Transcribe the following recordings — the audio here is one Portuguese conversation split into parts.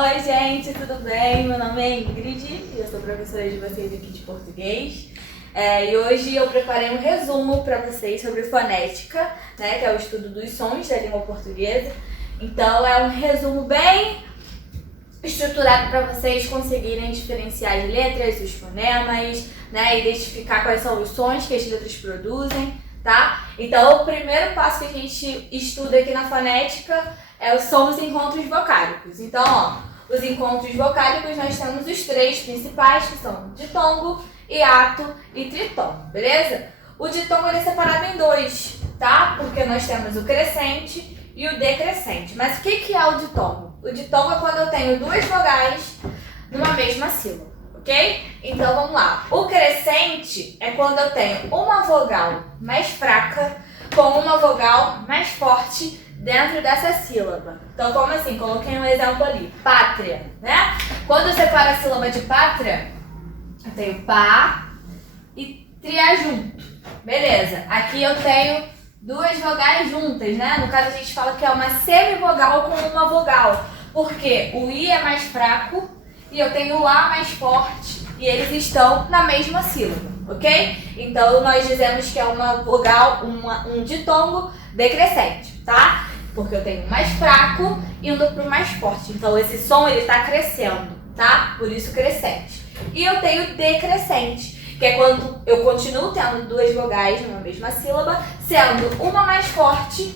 Oi, gente, tudo bem? Meu nome é Ingrid e eu sou professora de vocês aqui de português. E hoje eu preparei um resumo para vocês sobre fonética, né, que é o estudo dos sons da língua portuguesa. Então é um resumo bem estruturado para vocês conseguirem diferenciar as letras, os fonemas, né, identificar quais são os sons que as letras produzem, tá? Então o primeiro passo que a gente estuda aqui na fonética são os encontros vocálicos. Então, ó, os encontros vocálicos nós temos os três principais, que são ditongo, hiato e tritongo, beleza? O ditongo ele é separado em dois, tá? Porque nós temos o crescente e o decrescente. Mas o que é o ditongo? O ditongo é quando eu tenho duas vogais numa mesma sílaba, ok? Então vamos lá. O crescente é quando eu tenho uma vogal mais fraca com uma vogal mais forte dentro dessa sílaba. Então, como assim? Coloquei um exemplo ali. Pátria, né? Quando eu separo a sílaba de pátria, eu tenho pá e tria junto. Beleza. Aqui eu tenho duas vogais juntas, né? No caso, a gente fala que é uma semivogal com uma vogal. Porque o I é mais fraco e eu tenho o A mais forte e eles estão na mesma sílaba, ok? Então, nós dizemos que é uma vogal, um ditongo decrescente, tá? Porque eu tenho um mais fraco indo para o mais forte. Então, esse som ele está crescendo, tá? Por isso, crescente. E eu tenho decrescente, que é quando eu continuo tendo duas vogais numa mesma sílaba, sendo uma mais forte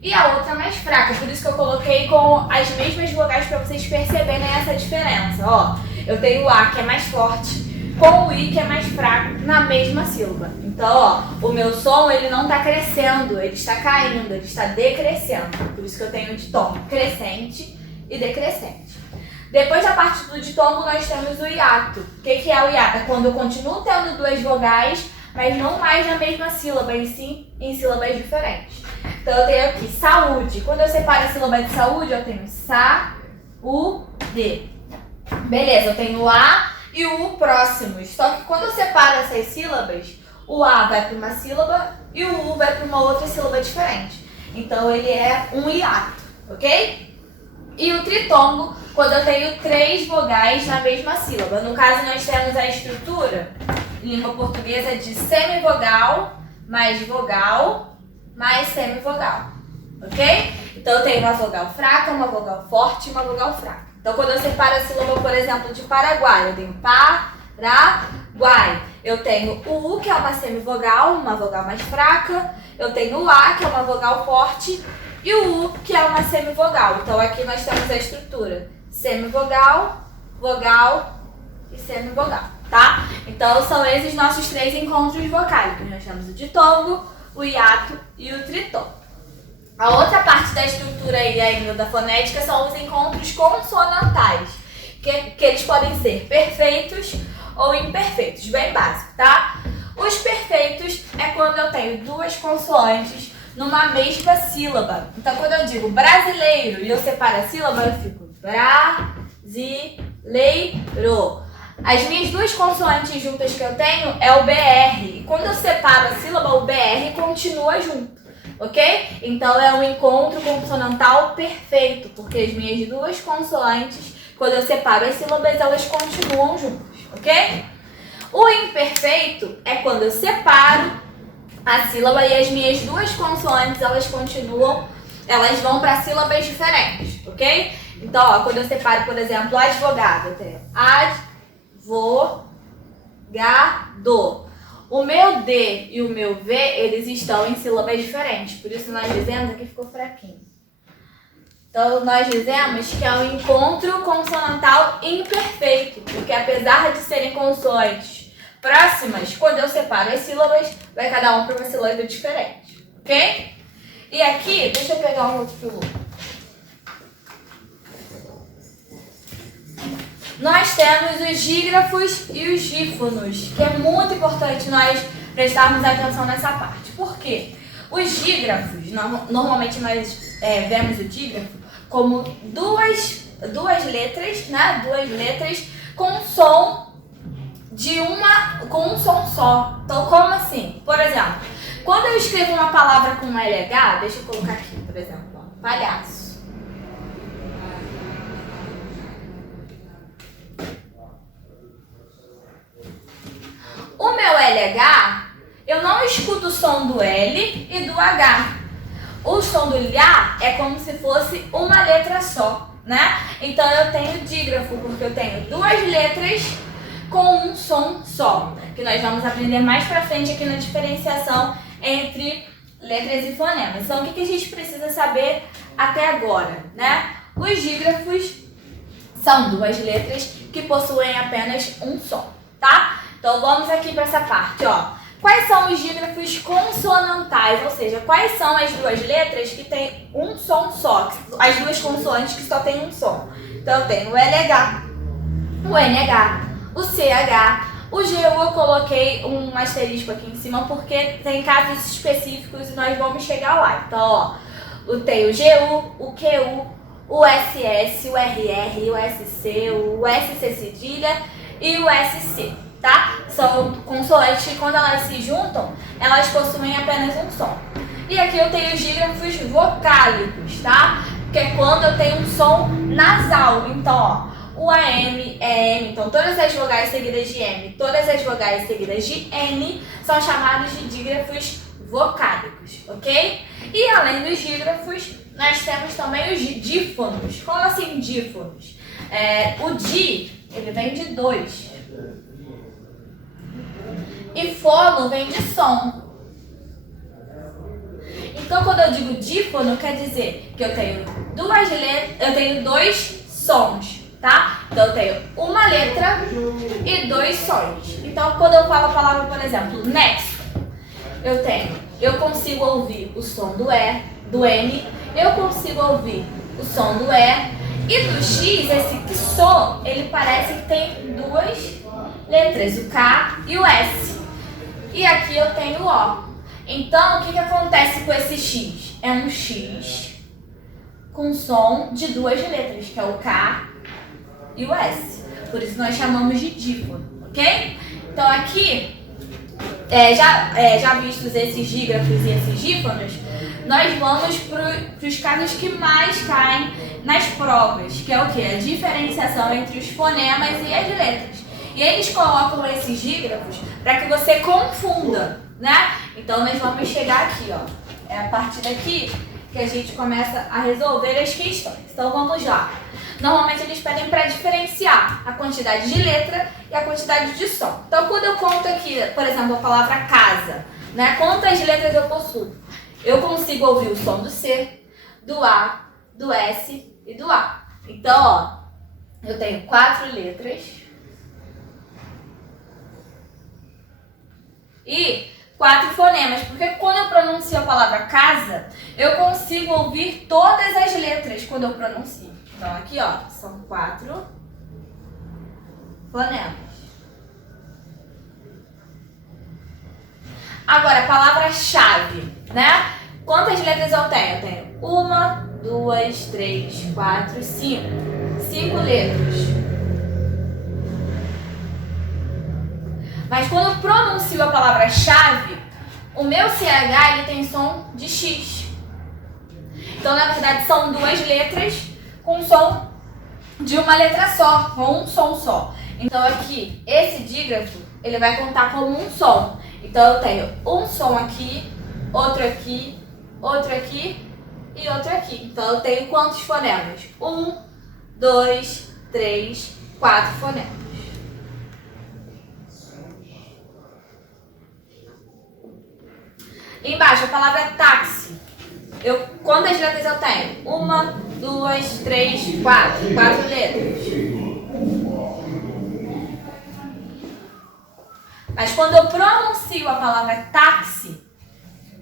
e a outra mais fraca. Por isso que eu coloquei com as mesmas vogais para vocês perceberem essa diferença. Ó, eu tenho o A que é mais forte com o I que é mais fraco na mesma sílaba. Então, ó, o meu som ele não está crescendo, ele está caindo, ele está decrescendo. Por isso que eu tenho ditongo crescente e decrescente. Depois da parte do ditongo nós temos o hiato. O que é o hiato? É quando eu continuo tendo duas vogais, mas não mais na mesma sílaba, e sim em sílabas diferentes. Então eu tenho aqui saúde. Quando eu separo a sílaba de saúde, eu tenho sa-u-de. Beleza, eu tenho o A e o U próximos. Só que quando eu separo essas sílabas, o A vai para uma sílaba e o U vai para uma outra sílaba diferente. Então ele é um hiato, ok? E o tritongo, quando eu tenho três vogais na mesma sílaba. No caso, nós temos a estrutura em língua portuguesa de semivogal, mais vogal, mais semivogal, ok? Então eu tenho uma vogal fraca, uma vogal forte e uma vogal fraca. Então quando eu separo a sílaba, por exemplo, de Paraguai, eu tenho Paraguai. Eu tenho o U, que é uma semivogal, uma vogal mais fraca. Eu tenho o A, que é uma vogal forte. E o U, que é uma semivogal. Então aqui nós temos a estrutura semivogal, vogal e semivogal, tá? Então são esses nossos três encontros vocálicos. Nós temos o ditongo, o hiato e o tritongo. A outra parte da estrutura aí ainda da fonética são os encontros consonantais, que eles podem ser perfeitos ou imperfeitos, bem básico, tá? Os perfeitos é quando eu tenho duas consoantes numa mesma sílaba. Então, quando eu digo brasileiro e eu separo a sílaba, eu fico brasileiro. As minhas duas consoantes juntas que eu tenho é o BR. E quando eu separo a sílaba, o BR continua junto, ok? Então, é um encontro consonantal perfeito, porque as minhas duas consoantes, quando eu separo as sílabas, elas continuam juntas, ok? O imperfeito é quando eu separo a sílaba e as minhas duas consoantes, elas vão para sílabas diferentes, ok? Então, ó, quando eu separo, por exemplo, advogado, eu tenho advogado. O meu D e o meu V, eles estão em sílabas diferentes, por isso nós dizemos, aqui ficou fraquinho. Então, nós dizemos que é um encontro consonantal imperfeito, porque apesar de serem consoantes próximas, quando eu separo as sílabas, vai cada um para uma sílaba diferente, ok? E aqui, deixa eu pegar um outro filme. Nós temos os dígrafos e os dífonos, que é muito importante nós prestarmos atenção nessa parte. Por quê? Os dígrafos, normalmente nós vemos o dígrafo como duas letras, né? Duas letras com som com um som só. Então, como assim? Por exemplo, quando eu escrevo uma palavra com LH, deixa eu colocar aqui, por exemplo, ó, palhaço. meu LH, eu não escuto o som do L e do H. O som do Lhá é como se fosse uma letra só, né? Então eu tenho dígrafo, porque eu tenho duas letras com um som só, que nós vamos aprender mais pra frente aqui na diferenciação entre letras e fonemas. Então o que a gente precisa saber até agora, né? Os dígrafos são duas letras que possuem apenas um som, tá? Então vamos aqui para essa parte, ó. Quais são os dígrafos consonantais, ou seja, quais são as duas letras que têm um som só, as duas consoantes que só têm um som? Então eu tenho o LH, o NH, o CH, o GU eu coloquei um asterisco aqui em cima porque tem casos específicos e nós vamos chegar lá. Então, ó, eu tenho o GU, o QU, o SS, o RR, o SC, o SC cedilha e o SC, tá? São consoantes que quando elas se juntam, elas possuem apenas um som. E aqui eu tenho os dígrafos vocálicos, tá? Que é quando eu tenho um som nasal. Então, ó, o AM, EM, então todas as vogais seguidas de M, todas as vogais seguidas de N são chamados de dígrafos vocálicos, ok? E além dos dígrafos, nós temos também os dífonos. Como assim dífonos? O di, ele vem de dois. E fono vem de som. Então, quando eu digo dífono, quer dizer que eu tenho duas letras, eu tenho dois sons, tá? Então, eu tenho uma letra e dois sons. Então, quando eu falo a palavra, por exemplo, nexo, eu consigo ouvir o som do E, do N, eu consigo ouvir o som do E e do X, esse som, ele parece que tem duas letras, o K e o S. E aqui eu tenho o O. Então, o que acontece com esse X? É um X com som de duas letras, que é o K e o S. Por isso nós chamamos de dífono, ok? Então aqui, já vistos esses dígrafos e esses dífonos, nós vamos para os casos que mais caem nas provas, que é o quê? A diferenciação entre os fonemas e as letras. E eles colocam esses dígrafos para que você confunda, né? Então nós vamos chegar aqui, ó. É a partir daqui que a gente começa a resolver as questões. Então vamos lá. Normalmente eles pedem para diferenciar a quantidade de letra e a quantidade de som. Então quando eu conto aqui, por exemplo, a palavra casa, né? Quantas letras eu possuo? Eu consigo ouvir o som do C, do A, do S e do A. Então, ó, eu tenho 4 letras e 4 fonemas, porque quando eu pronuncio a palavra casa, eu consigo ouvir todas as letras quando eu pronuncio. Então aqui, ó, são 4 fonemas. Agora, a palavra-chave, né? Quantas letras eu tenho? Eu tenho 1, 2, 3, 4, 5. 5 letras. Mas quando eu pronuncio a palavra-chave, o meu CH ele tem som de X. Então, na verdade, são duas letras com som de uma letra só, com um som só. Então, aqui, esse dígrafo, ele vai contar como um som. Então, eu tenho um som aqui, outro aqui, outro aqui e outro aqui. Então, eu tenho quantos fonemas? 1, 2, 3, 4 fonemas. Embaixo, a palavra táxi. Quantas letras eu tenho? 1, 2, 3, 4. 4 letras. Mas quando eu pronuncio a palavra táxi,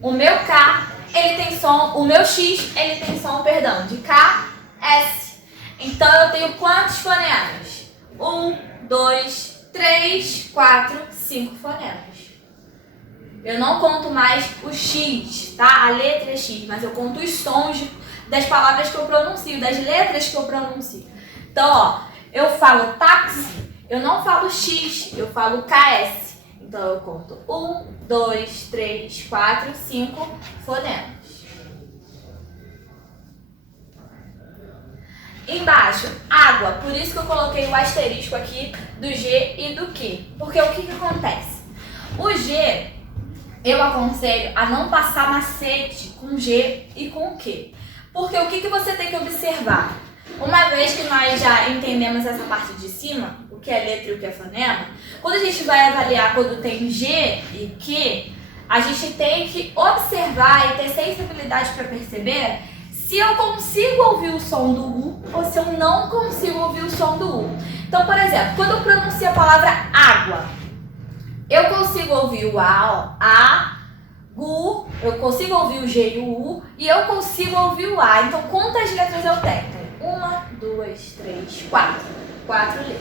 o meu K, ele tem som, o meu X, ele tem som, perdão, de K, S. Então eu tenho quantos fonemas? 1, 2, 3, 4, 5 fonemas. Eu não conto mais o X, tá? A letra X, mas eu conto os sons das palavras que eu pronuncio, das letras que eu pronuncio. Então, ó, eu falo táxi, eu não falo X, eu falo KS. Então, eu conto 1, 2, 3, 4, 5 fonemas. Embaixo, água. Por isso que eu coloquei o asterisco aqui do G e do Q. Porque o que acontece? O G, eu aconselho a não passar macete com G e com Q. Porque o que você tem que observar? Uma vez que nós já entendemos essa parte de cima, o que é letra e o que é fonema, quando a gente vai avaliar quando tem G e Q, a gente tem que observar e ter sensibilidade para perceber se eu consigo ouvir o som do U ou se eu não consigo ouvir o som do U. Então, por exemplo, quando eu pronuncio a palavra água, eu consigo ouvir o A, GU, eu consigo ouvir o G e o U, e eu consigo ouvir o A. Então, quantas letras eu tenho? 1, 2, 3, 4. 4 letras.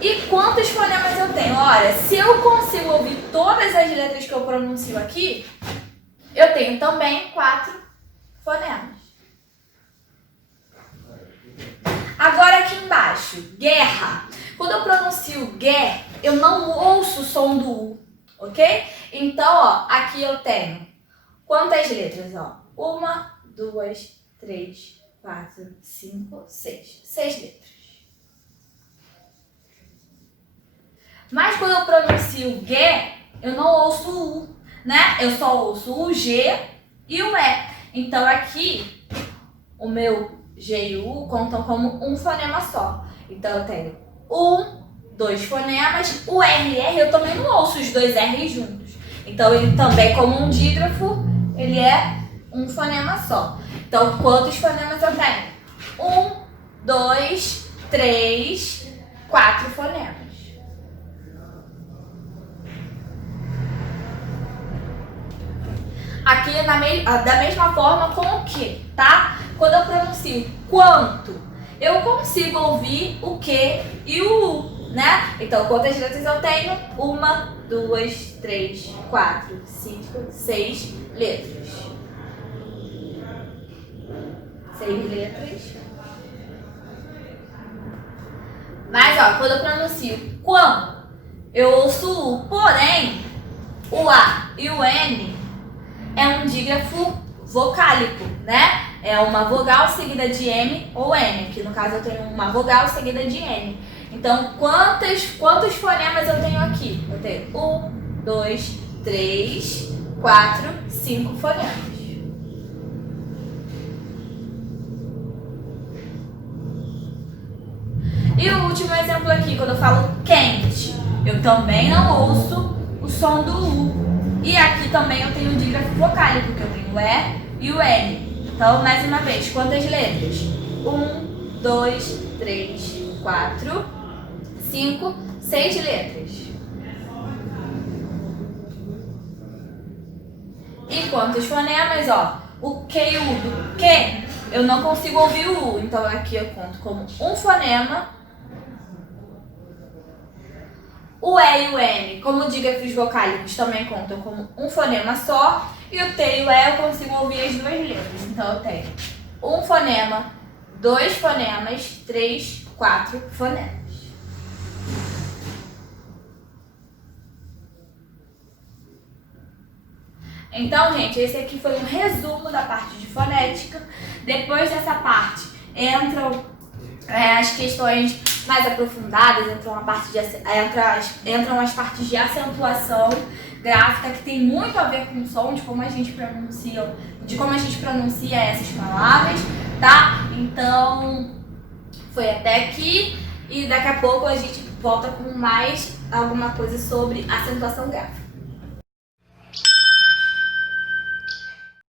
E quantos fonemas eu tenho? Olha, se eu consigo ouvir todas as letras que eu pronuncio aqui, eu tenho também 4 fonemas. Agora aqui embaixo, guerra. Quando eu pronuncio guer, eu não ouço o som do U, ok? Então, ó, aqui eu tenho quantas letras, ó? 1, 2, 3, 4, 5, 6. 6 letras. Mas quando eu pronuncio G, eu não ouço o U, né? Eu só ouço o G e o E. Então aqui, o meu G e o U contam como um fonema só. Então eu tenho 2 fonemas. O RR eu também não ouço os 2 R juntos. Então ele também, como um dígrafo, ele é um fonema só. Então quantos fonemas eu tenho? 1, 2, 3, 4 fonemas. Aqui da mesma forma com o que, tá? Quando eu pronuncio quanto, eu consigo ouvir o que e o U, né? Então, quantas letras eu tenho? 1, 2, 3, 4, 5, 6 letras. 6 letras. Mas, ó, quando eu pronuncio quão, eu ouço o U. Porém, o A e o N é um dígrafo vocálico, né? É uma vogal seguida de M ou N. Aqui no caso eu tenho uma vogal seguida de N. Então, quantos fonemas eu tenho aqui? Eu tenho 1, 2, 3, 4, 5 fonemas. E o último exemplo aqui, quando eu falo quente, eu também não ouço o som do U. E aqui também eu tenho o dígrafo vocálico, que eu tenho o E e o N. Então, mais uma vez, quantas letras? 1, 2, 3, 4, 5, 6 letras. E quantos fonemas? Ó, o Q e o U do Q, eu não consigo ouvir o U. Então, aqui eu conto como um fonema. O E e o N, como dígrafos vocálicos, também contam como um fonema só. E o T e o E eu consigo ouvir as 2 letras. Então eu tenho um fonema, 2 fonemas, 3, 4 fonemas. Então, gente, esse aqui foi um resumo da parte de fonética. Depois dessa parte entram as questões mais aprofundadas, entram as partes de acentuação gráfica, que tem muito a ver com o som, de como a gente pronuncia essas palavras, tá? Então, foi até aqui e daqui a pouco a gente volta com mais alguma coisa sobre acentuação gráfica.